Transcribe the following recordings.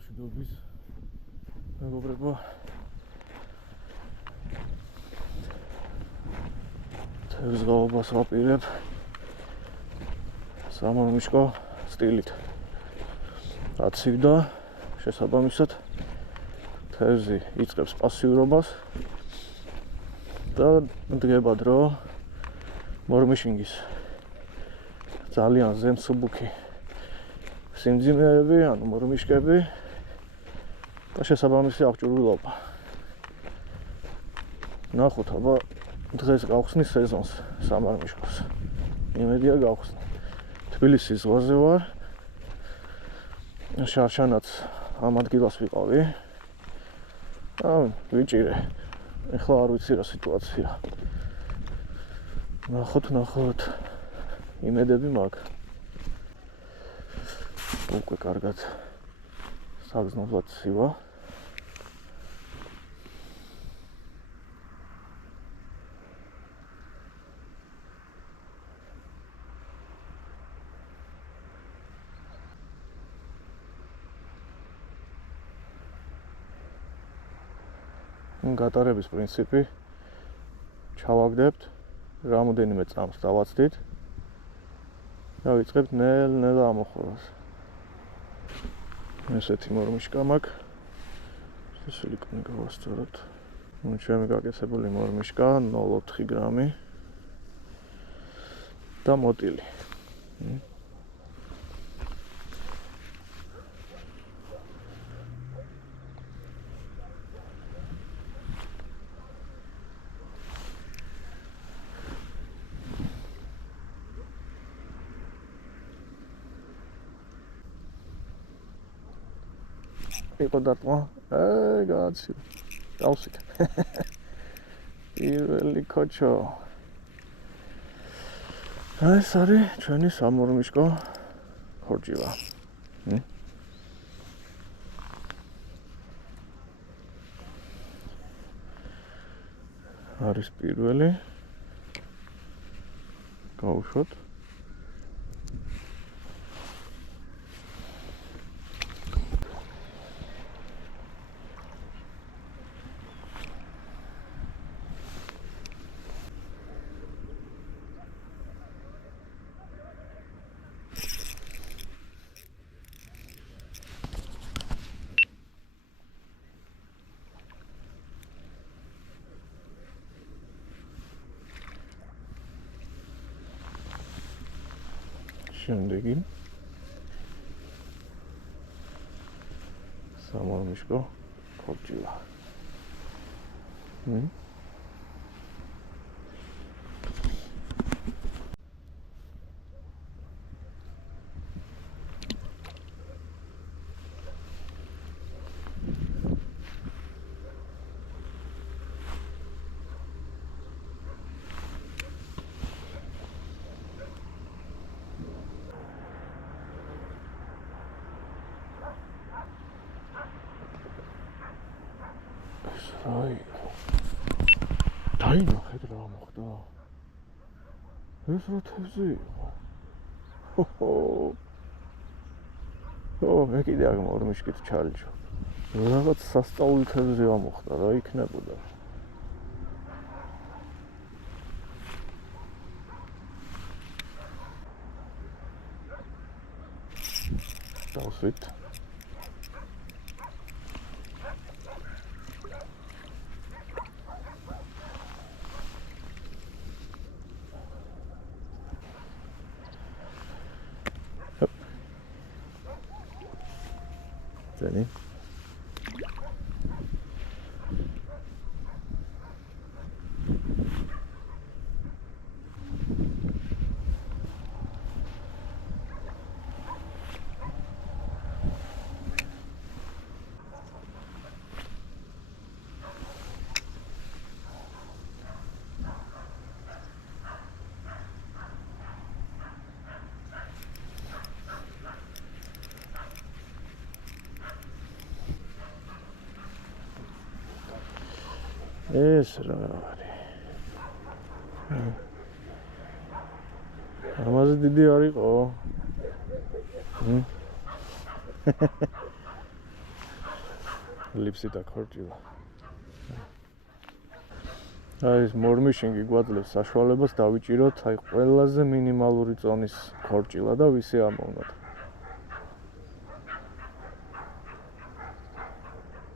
მშვიდობის მეგობრებო. თევზაობას ვაპირებ სამორმიშკო სტილით. რაც ივდა შესაბამისად თევზი იწყებს პასიურობას და დგება დრო მორმიშინგის ძალიან ზემსუბუქი სიმძიმეები, ანუ მორმიშკები და შესაბამისი აღჭურვილობა. ნახოთ, აბა დღეს გავხსნის სეზონს სამარმიშკოს. იმედია გავხსნი. თბილისის ზღვაზე ვარ. შარშანაც ამ ადგილას ვიყავი. ვიჭირე. ეხლა არ ვიცი რა სიტუაცია. ნახოთ. იმედები მაქვს. უკვე კარგად საგზნობლად ცივა. გატარების პრინციპი ჩავაგდებთ, რამოდენიმე წამს დავაცდით და ვიწყებთ ნელ-ნელა ამოხურვას. ესეთი მორმიშკა მაქვს. სილიკონი გავასწოროთ. ჩემი გაკეთებული მორმიშკა 0,4 გრამი და მოტილი. იყო დარტყმა. გააცი. დავსით. პირველი კოჩო. ეს არის ჩვენი სამორმიშკო ხორჯილა. არის პირველი. გავუშვოთ. შემდეგი სამორმიშკო ხორჯილა. დაინახეთ რა მოხდა. ეს რა თევზი იყო? მე კიდე აქ მორმიშკით ჩალიჯო. რაღაც სასწაული თევზი ამოხდა, რა იქნებოდა? დავსვით. Jenny. ეს რა არის? ამაზე დიდი არ იყო. ლიფსი და ქორჭილა. აი ეს მორმიშინგი გვაძლევს საშუალებას დავიჭიროთ აი ყველაზე მინიმალური წონის ქორჭილა და ვისი ამოვნოთ.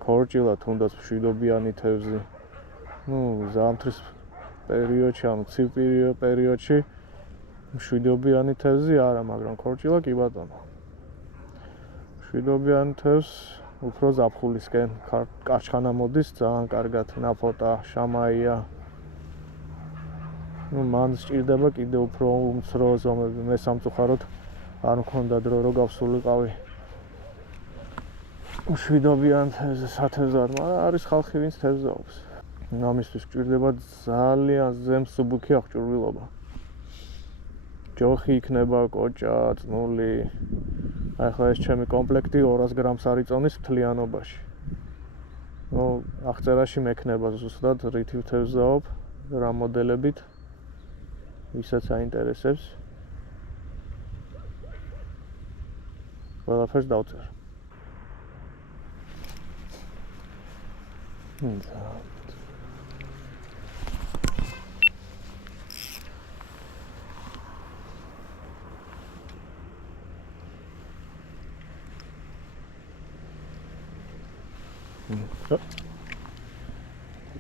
ქორჭილა თუნდაც მშვიდობიანი თევზი. ზამთრის პერიოდში, ანუ ცივ პერიოდში მშვიდობიანი თევზი არა, მაგრამ ქორჭილა კი ბატონო. მშვიდობიანი თევზს უფრო ზაფხულისკენ კაჩხანა მოდის ძალიან კარგად, ნაფოტა, შამაია. მან სჭირდება კიდე უფრო უმცრო ზომები. მე სამწუხაროდ არ მქონდა დრო რომ გავსულიყავი მშვიდობიან თევზს, სათევზად, მაგრამ არის ხალხი, ვინც თევზაობს. ამისთვის სჭირდება ძალიან ზემსუბუქი აღჭურვილობა. ჯოხი იქნება, კოჭა, წნული. ახლა ეს ჩემი კომპლექტი 200 გრამს არის წონის მთლიანობაში. აღწერაში მექნება ზუსტად რითი ვთევზაობ, რა მოდელებით, ვისაც აინტერესებს. ყველაფერს დავწერ.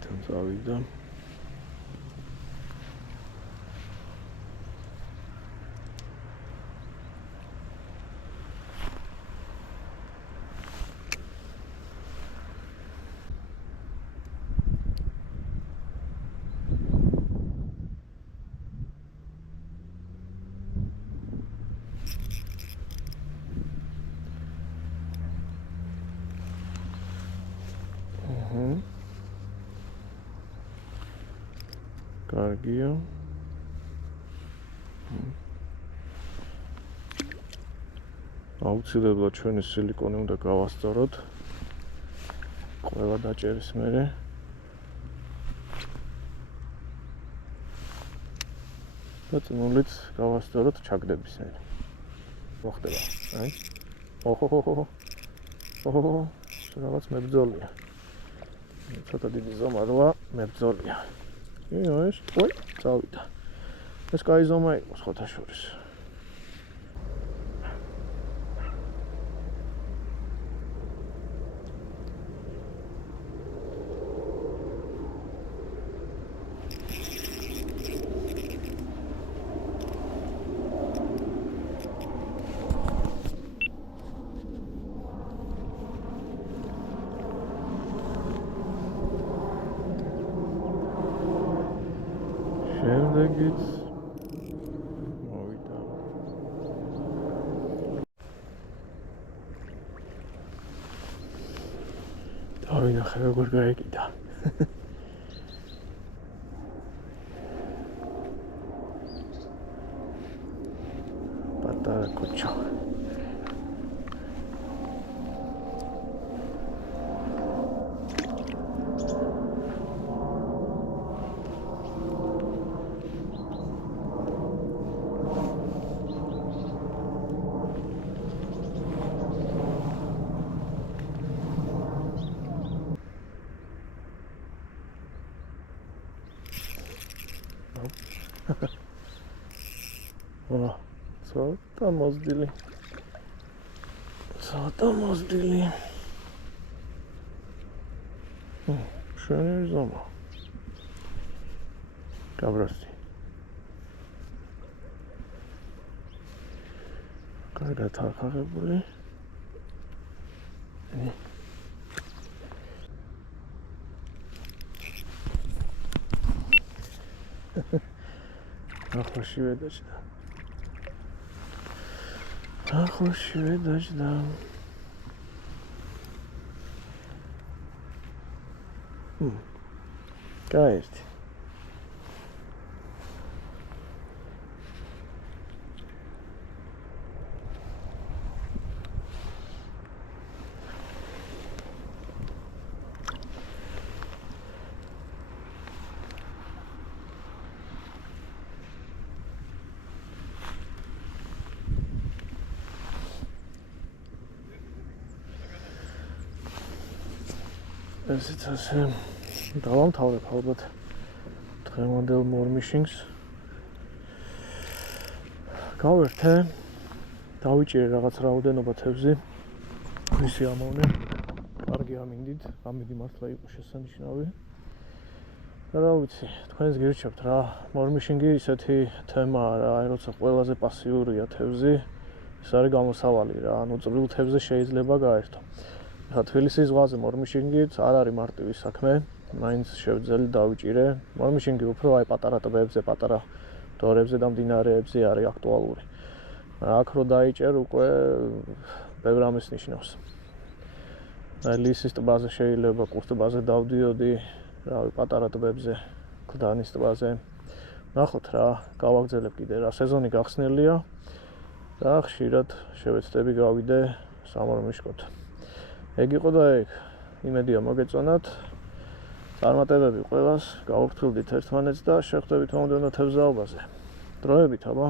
Tam zavida. კარგია. აუცილებლად ჩვენი სილიკონი უნდა გავასწოროთ. ყველა დაჭერის მერე. და წნულიც გავასწოროთ ჩაგდების მერე. მოხდება, აი. ოჰოჰოჰო. რაღაც მებრძოლია. ცოტა დიდი ზომა როა, მებრძოლია. ეს, წავიდა. ეს კაი ზომა იყო სხვათა შორის. შემდეგიც მოვიდა. დავინახე როგორ გაეკიდა. პატარა კოჩო. ცოტა მოზრდილი. შენი ზომა. გაბრასი. კარგად ახაღებული. ახლაშივე დაჭდა. გაერთი. ესეც ასე დავამთავრებ ალბათ დღევანდელ მორმიშინგს. გავერთე, დავიჭირე რაღაც რაოდენობა თევზი. ისი ამოვნე. კარგი ამინდით, ამინდი მართლა იყო შესანიშნავი. რა ვიცი, თქვენს გირჩევთ რა, მორმიშინგი ისეთი თემაა რა, როცა ყველაზე პასიურია თევზი, ეს არის გამოსავალი რა, ანუ წვრილ თევზზე შეიძლება გაერთო. ხა თბილისის ზღვაზე მორმიშინგიც არ არის მარტივი საქმე, მაინც შევძელი დავიჭირე. მორმიშინგი უფრო აი პატარა ტბებზე, პატარა დორებზე და მდინარეებზე არის აქტუალური. აქ რო დაიჭერ უკვე ბევრ ამის ნიშნავს. აი ლისის ტბაზე შეიძლება კუს ტბაზე დავდიოდი, რავი, პატარა ტბებზე, კლდანის ტბაზე. ნახოთ რა, გავაგზელებ კიდე რა, სეზონი გახსნილია და ხშირად შევეცდები გავიდე სამორმიშკოთ. ეგ იყო და ეგ, იმედია მოგეწონათ. წარმატებები ყველას, გავუფრთხილდით ერთმანეთს და შევხვდებით მომდევნო თევზაობაზე. დროებით, აბა.